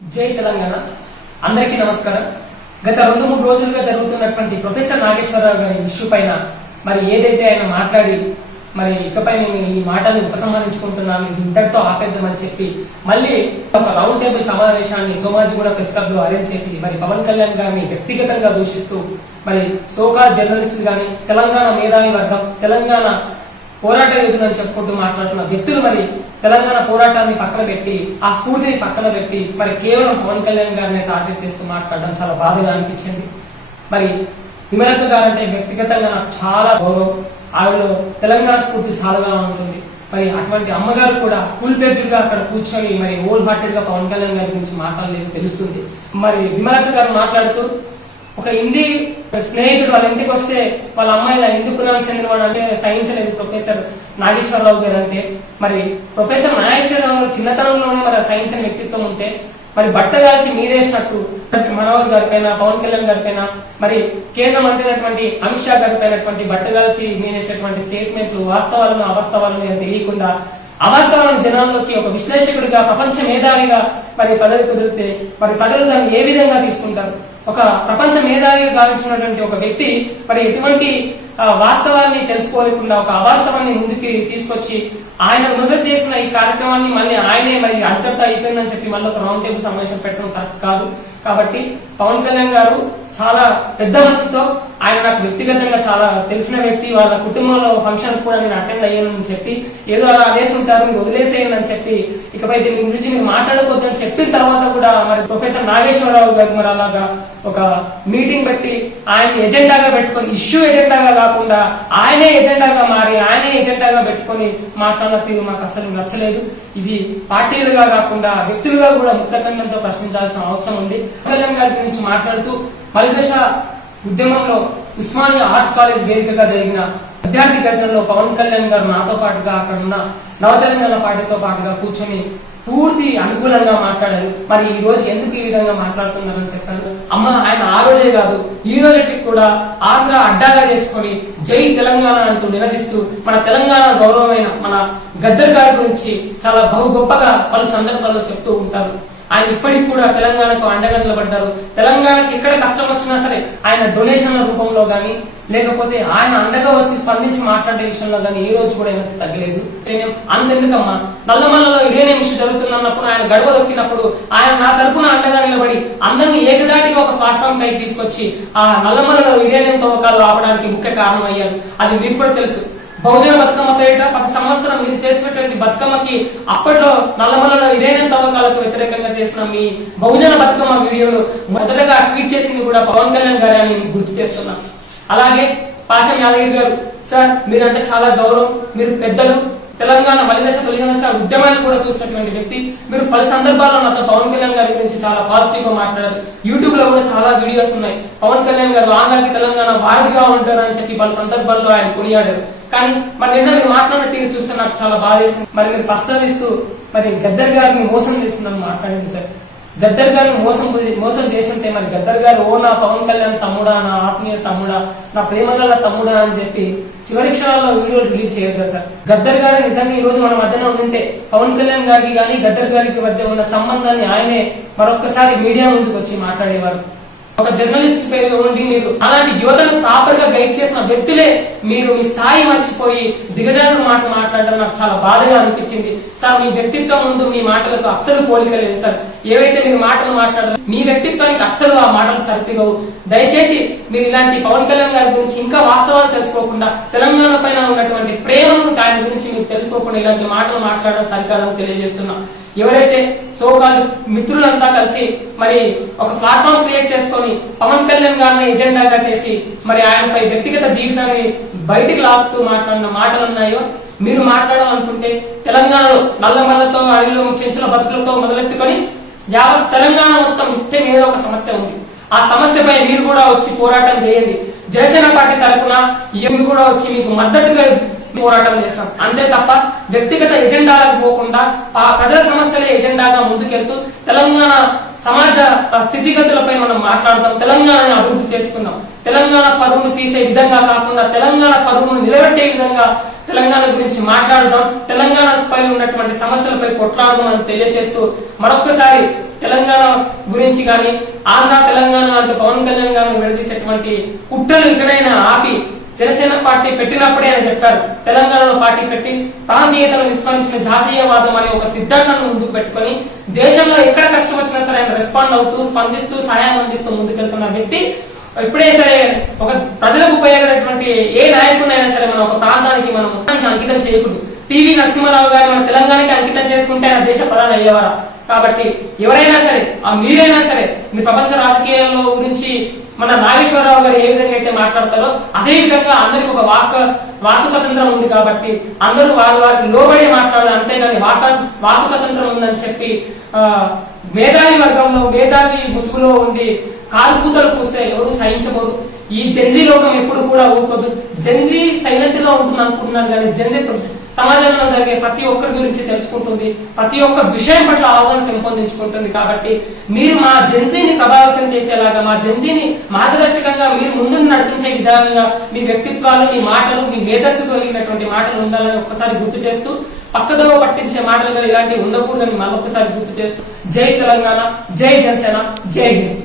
జై తెలంగాణ. అందరికీ నమస్కారం. గత 2-3 రోజులుగా జరుగుతున్నటువంటి ప్రొఫెసర్ నాగేశ్వరరావు గారి ఇష్యూ పైన మరి ఏదైతే ఆయన మాట్లాడి మరి ఇకపై నేను ఈ మాటల్ని ఉపసంహరించుకుంటున్నాను, ఇది ఇంతటితో ఆపేద్దామని చెప్పి మళ్ళీ ఒక రౌండ్ టేబుల్ సమావేశాన్ని సోమాజిగూడ ప్రెస్ క్లబ్ లో అరేంజ్ చేసి మరి పవన్ కళ్యాణ్ గారిని వ్యక్తిగతంగా దూషిస్తూ మరి సోకా జర్నలిస్టులు గాని, తెలంగాణ మేధావి వర్గం, తెలంగాణ పోరాట యోధులు అని చెప్పుకుంటూ మాట్లాడుతున్న వ్యక్తులు మరి తెలంగాణ పోరాటాన్ని పక్కన పెట్టి, ఆ స్ఫూర్తిని పక్కన పెట్టి మరి కేవలం పవన్ కళ్యాణ్ గారిని టార్గెట్ చేస్తూ మాట్లాడడం చాలా బాధగా అనిపించింది. మరి విమలక్క గారంటే వ్యక్తిగతంగా నాకు చాలా గౌరవం. ఆవిడలో తెలంగాణ స్ఫూర్తి చాలాగా ఉంటుంది. మరి అటువంటి అమ్మగారు కూడా ఫుల్ పేజ్డ్ గా అక్కడ కూర్చొని మరి హోల్ హార్టెడ్ గా పవన్ కళ్యాణ్ గారి గురించి మాట్లాడలేదు తెలుస్తుంది. మరి విమలక్క గారు మాట్లాడుతూ ఒక హిందీ స్నేహితుడు వాళ్ళ ఇంటికి వస్తే వాళ్ళ అమ్మాయిల హిందూకులానికి చెందినవాడు అంటే సైన్స్ లేదు ప్రొఫెసర్ నాగేశ్వరరావు గారు అంటే, మరి ప్రొఫెసర్ నాగేశ్వరరావు చిన్నతనంలోనే మరి సైన్స్ అనే వ్యక్తిత్వం ఉంటే మరి బట్ట కాల్చి మీరేసినట్టు మనోహర్ గారి పైన, పవన్ కళ్యాణ్ గారి పైన, మరి కేంద్ర మంత్రి అయినటువంటి అమిత్ షా గారి పైనటువంటి బట్ట కాల్చి మీరేసినటువంటి స్టేట్మెంట్లు వాస్తవాలను అవాస్తవాలను తెలియకుండా అవాస్తవాలను జనాల్లోకి ఒక విశ్లేషకుడిగా, ప్రపంచ మేధావిగా మరి పదవి కుదిరితే మరి ప్రజలు దాన్ని ఏ విధంగా తీసుకుంటారు? ఒక ప్రపంచ మేధావిగా గావించినటువంటి ఒక వ్యక్తి మరి ఎటువంటి వాస్తవాన్ని తెలుసుకోలేకుండా ఒక అవాస్తవాన్ని ముందుకి తీసుకొచ్చి ఆయన మొదలు చేసిన ఈ కార్యక్రమాన్ని మళ్ళీ ఆయనే మరి అంతటా అయిపోయిందని చెప్పి మళ్ళీ ఒక రౌండ్ టేబుల్ సమావేశం పెట్టడం కరెక్ట్ కాదు. కాబట్టి పవన్ కళ్యాణ్ గారు చాలా పెద్ద మనసుతో, ఆయన నాకు వ్యక్తిగతంగా చాలా తెలిసిన వ్యక్తి, వాళ్ళ కుటుంబంలో ఫంక్షన్ కూడా నేను అటెండ్ అయ్యానని చెప్పి ఏదో అలా అనేసి ఉంటారు, మీరు వదిలేసేయండి అని చెప్పి ఇకపై దీని గురించి మీరు మాట్లాడుకోవద్దని చెప్పిన తర్వాత కూడా మరి ప్రొఫెసర్ నాగేశ్వరరావు గారు మరి అలాగా ఒక మీటింగ్ పెట్టి ఆయన ఎజెండాగా పెట్టుకొని, ఇష్యూ ఎజెండాగా కాకుండా ఆయనే ఎజెండాగా మారి ఆయనే ఎజెండాగా పెట్టుకొని మాట్లాడిన తీరు మాకు అసలు నచ్చలేదు. ఇది పార్టీలుగా కాకుండా వ్యక్తులుగా కూడా ముక్తఖండంతో ప్రశ్నించాల్సిన అవసరం ఉంది. కళ్యాణ్ గారి గురించి మాట్లాడుతూ మలిదశ ఉద్యమంలో ఉస్మానియా ఆర్ట్స్ కాలేజ్ వేదికగా జరిగిన విద్యార్థి గర్జనలో పవన్ కళ్యాణ్ గారు నాతో పాటుగా అక్కడ ఉన్న నవ తెలంగాణ పార్టీతో పాటుగా కూర్చొని పూర్తి అనుకూలంగా మాట్లాడారు. మరి ఈ రోజు ఎందుకు ఈ విధంగా మాట్లాడుతున్నారని చెప్పారు. అమ్మ ఆయన ఆ రోజే కాదు ఈ రోజుకి కూడా ఆంధ్ర అడ్డాగా చేసుకొని జై తెలంగాణ అంటూ నినదిస్తూ మన తెలంగాణ గౌరవమైన మన గద్దర్ గారి గురించి చాలా బహు గొప్పగా పలు సందర్భాల్లో చెప్తూ ఉంటారు. ఆయన ఇప్పటికి కూడా తెలంగాణకు అండగా నిలబడ్డారు. తెలంగాణకి ఎక్కడ కష్టం వచ్చినా సరే ఆయన డొనేషన్ల రూపంలో గానీ లేకపోతే ఆయన అండగా వచ్చి స్పందించి మాట్లాడే విషయంలో కానీ ఏ రోజు కూడా ఏమైనా తగ్గలేదు. అంతెందుకమ్మా, నల్లమల్లలో యురేనియం ఇష్యూ జరుగుతున్నప్పుడు ఆయన గడవ దొక్కినప్పుడు ఆయన నా తరపున అండగా నిలబడి అందరినీ ఏకదాటిగా ఒక ప్లాట్ఫామ్ పై తీసుకొచ్చి ఆ నల్లమల్లలో యురేనియం తవ్వకాలు ఆపడానికి ముఖ్య కారణం అయ్యారు. అది మీకు కూడా తెలుసు. బహుజన బతుకమ్మ పేరిట 10 సంవత్సరం మీరు చేసినటువంటి బతుకమ్మకి అప్పట్లో నల్లమల్లలో యురేనియం తవ్వకాలకు వ్యతిరేకంగా చేసిన మీ బహుజన బతుకమ్మ వీడియోలు మొదటగా ట్వీట్ చేసింది కూడా పవన్ కళ్యాణ్ గారు అని గుర్తు చేస్తున్నా. అలాగే పాషం యాదగిరి గారు, సార్ మీరంటే చాలా గౌరవం, మీరు పెద్దలు, తెలంగాణ మలిదశ తొలిదశ ఉద్యమాన్ని కూడా చూసినటువంటి వ్యక్తి, మీరు పలు సందర్భాల్లో నాతో పవన్ కళ్యాణ్ గారి గురించి చాలా పాజిటివ్ గా మాట్లాడారు. యూట్యూబ్ లో కూడా చాలా వీడియోస్ ఉన్నాయి. పవన్ కళ్యాణ్ గారు ఆంధ్రాకి తెలంగాణ వారధిగా ఉంటారు అని చెప్పి పలు సందర్భాల్లో ఆయన కొనియాడారు. కానీ మరి నిన్న మీరు మాట్లాడిన తీరు చూస్తే నాకు చాలా బాధేసింది. మరి మీరు ప్రస్తావిస్తూ మరి గద్దర్ గారిని మోసం చేసిందని మాట్లాడింది. సార్ గద్దర్ గారిని మోసం చేస్తుంటే మరి గద్దర్ గారు ఓ నా పవన్ కళ్యాణ్ తమ్ముడా, నా ఆత్మీయ తమ్ముడా, నా ప్రేమగల తమ్ముడా అని చెప్పి చివరి క్షణాల్లో వీడియోలు రిలీజ్ చేయరు కదా సార్. గద్దర్ గారు నిజంగా ఈ రోజు మన మధ్యన ఉంటే పవన్ కళ్యాణ్ గారికి కానీ గద్దర్ గారికి మధ్య ఉన్న సంబంధాన్ని ఆయనే మరొకసారి మీడియా ముందుకు వచ్చి మాట్లాడేవారు. ఒక జర్నలిస్ట్ పేరు ఉండి మీరు అలాంటి యువతను ప్రాపర్ గా గైడ్ చేసిన వ్యక్తులే మీరు మీ స్థాయి మర్చిపోయి దిగజారుడు మాట మాట్లాడడం నాకు చాలా బాధగా అనిపించింది. సార్ మీ వ్యక్తిత్వం ముందు మీ మాటలకు అస్సలు పోలిక లేదు సార్. ఏవైతే మీరు మాటలు మాట్లాడారో మీ వ్యక్తిత్వానికి అస్సలు ఆ మాటలు సరిపోవు. దయచేసి మీరు ఇలాంటి పవన్ కళ్యాణ్ గారి గురించి ఇంకా వాస్తవాలు తెలుసుకోకుండా, తెలంగాణ పైన ఉన్నటువంటి ప్రేమను ఆయన గురించి మీకు తెలుసుకోకుండా ఇలాంటి మాటలు మాట్లాడడం సరికాదని తెలియజేస్తున్నా. ఎవరైతే సోకాలు మిత్రులంతా కలిసి మరి ఒక ప్లాట్ఫామ్ క్రియేట్ చేసుకొని పవన్ కళ్యాణ్ గారిని ఎజెండాగా చేసి మరి ఆయనపై వ్యక్తిగత జీవితాన్ని బయటికి లాగుతూ మాట్లాడిన మాటలు ఉన్నాయో, మీరు మాట్లాడాలనుకుంటే తెలంగాణలో నల్లమల్లతో, అడవిలో చెంచుల బతుకులతో మొదలెట్టుకొని యావత్ తెలంగాణ మొత్తం నిత్యం ఏదో ఒక సమస్య ఉంది. ఆ సమస్యపై మీరు కూడా వచ్చి పోరాటం చేయండి. జనసేన పార్టీ తరఫున ఇవి కూడా వచ్చి మీకు మద్దతుగా పోరాటం చేస్తాం. అంతే తప్ప వ్యక్తిగత ఎజెండాలకు పోకుండా ప్రజల సమస్యలే ఎజెండాగా ముందుకెళ్తూ తెలంగాణ సమాజ స్థితిగతులపై మనం మాట్లాడదాం. తెలంగాణని అభివృద్ధి చేసుకుందాం. తెలంగాణ పరువును తీసే విధంగా కాకుండా తెలంగాణ పరువును నిలబెట్టే విధంగా తెలంగాణ గురించి మాట్లాడదాం. తెలంగాణ పై ఉన్నటువంటి సమస్యలపై కొట్లాడదాం అని తెలియజేస్తూ మరొక్కసారి తెలంగాణ గురించి కానీ ఆంధ్ర తెలంగాణ అంటూ పవన్ కళ్యాణ్ గారిని విడదీసేటువంటి కుట్రలు ఇక్కడైనా ఆపి జనసేన పార్టీ పెట్టినప్పుడే ఆయన చెప్పారు, తెలంగాణలో పార్టీ పెట్టి ప్రాంతీయతను విస్మరించిన జాతీయవాదం అనే ఒక సిద్ధాంతాన్ని ముందుకు పెట్టుకొని దేశంలో ఎక్కడ కష్టం వచ్చినా సరే ఆయన రెస్పాండ్ అవుతూ స్పందిస్తూ సహాయం అందిస్తూ ముందుకెళ్తున్న వ్యక్తి ఇప్పుడే సరే ఒక ప్రజలకు ఉపయోగపడేటువంటి ఏ నాయకుడైనా సరే మనం ఒక ప్రాంతానికి మనం అంకితం చేయకూడదు. పివి నరసింహారావు గారు మన తెలంగాణకి అంకితం చేసుకుంటే ఆయన దేశ ప్రధాని అయ్యేవారా? కాబట్టి ఎవరైనా సరే మీరైనా సరే మీ ప్రపంచ రాజకీయాల్లో గురించి మన నాగేశ్వరరావు గారు ఏ విధంగా అయితే మాట్లాడతారో అదే విధంగా అందరికి ఒక వాక్ స్వతంత్రం ఉంది. కాబట్టి అందరూ వారికి లోబడి మాట్లాడాలి, అంతేగాని వాక్ స్వతంత్రం ఉందని చెప్పి మేధావి వర్గంలో మేధావి ముసుగులో ఉండి కారుకూతలు పూస్తే ఎవరు సహించబోదు. ఈ జెన్జీ లోకం ఎప్పుడు కూడా ఊరుకోదు. జెన్జీ సైలెంట్ గా ఉంటుంది అనుకుంటున్నారు, కానీ జెన్జీ సమాజంలో జరిగే ప్రతి ఒక్కరి గురించి తెలుసుకుంటుంది, ప్రతి ఒక్క విషయం పట్ల అవగాహన పెంపొందించుకుంటుంది. కాబట్టి మీరు మా జెన్జీని ప్రభావితం చేసేలాగా, మా జెన్జీని మార్గదర్శకంగా మీరు ముందు నడిపించే విధానంగా మీ వ్యక్తిత్వాలు, మీ మాటలు, మీ మేధస్సు కలిగినటువంటి మాటలు ఉండాలని ఒక్కసారి గుర్తు చేస్తూ, పక్కదోవ పట్టించే మాటలుగా ఇలాంటివి ఉండకూడదని మరొకసారి గుర్తు చేస్తూ, జై తెలంగాణ, జై జనసేన, జై హింద్.